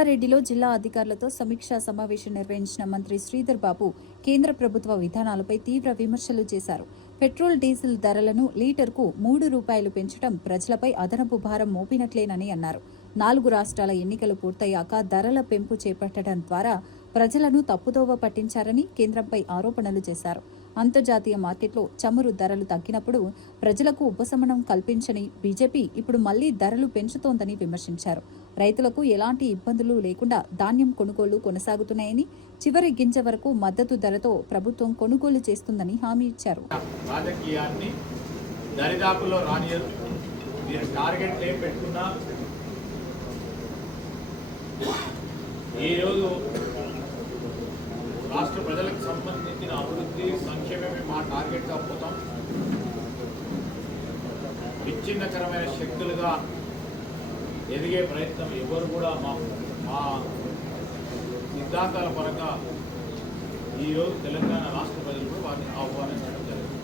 రంగారెడ్డిలో జిల్లా అధికారులతో సమీక్షా సమావేశం నిర్వహించిన మంత్రి శ్రీధర్ బాబు కేంద్ర ప్రభుత్వ విధానాలపై తీవ్ర విమర్శలు చేశారు. పెట్రోల్ డీజిల్ ధరలను లీటర్కు ₹3 పెంచడం ప్రజలపై అదనపు భారం మోపినట్లేనని అన్నారు. 4 రాష్ట్రాల ఎన్నికలు పూర్తయ్యాక ధరల పెంపు చేపట్టడం ద్వారా ప్రజలను తప్పుదోవ పట్టించారని కేంద్రంపై ఆరోపణలు చేశారు. అంతర్జాతీయ మార్కెట్లో చమురు ధరలు తగ్గినప్పుడు ప్రజలకు ఉపశమనం కల్పించని బీజేపీ ఇప్పుడు మళ్లీ ధరలు పెంచుతోందని విమర్శించారు. రైతులకు ఎలాంటి ఇబ్బందులు లేకుండా ధాన్యం కొనుగోళ్లు కొనసాగుతున్నాయని, చివరి గింజ వరకు మద్దతు ధరతో ప్రభుత్వం కొనుగోలు చేస్తుందని హామీ ఇచ్చారు. రాజకీయాన్ని దరిదాపుల్లో రానియరు. మీరు టార్గెట్ ఏం పెట్టుకున్నా ఈరోజు రాష్ట్ర ప్రజలకు సంబంధించిన అభివృద్ధి సంక్షేమమే మా టార్గెట్గా పోతాం. విచ్ఛిన్నకరమైన శక్తులుగా ఎదిగే ప్రయత్నం ఎవరు కూడా మా సిద్ధాంతాల పరంగా ఈరోజు తెలంగాణ రాష్ట్ర ప్రజలు కూడా వారిని ఆహ్వానించడం జరిగింది.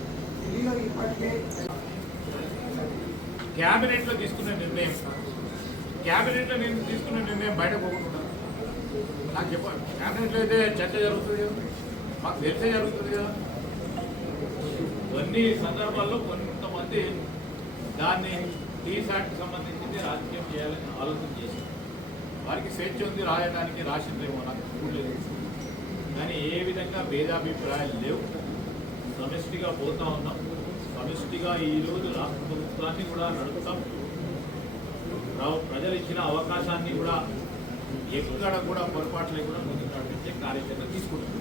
క్యాబినెట్లో తీసుకున్న నిర్ణయం బయట పోకుండా నాకు చెప్పాలి. క్యాబినెట్లో అయితే చర్చ జరుగుతుంది కదా, మాకు తెలిసే జరుగుతుంది కదా. కొన్ని సందర్భాల్లో కొంతమంది దాన్ని టీసాట్కి సంబంధించింది రాజకీయం చేయాలని ఆలోచన చేశారు. వారికి స్వేచ్ఛ ఉంది, రాయడానికి రాసిందేమో నాకు చూడలేదు. కానీ ఏ విధంగా భేదాభిప్రాయాలు లేవు. సమిష్టిగా పోతా ఉన్నాం. సమిష్టిగా ఈరోజు రాష్ట్ర ప్రభుత్వాన్ని కూడా నడుపుతాం. ప్రజలు ఇచ్చిన అవకాశాన్ని కూడా ఎక్కడ కూడా పొరపాటు లేకుండా ముందుకు నడిపించే కార్యాచరణ తీసుకుంటాం.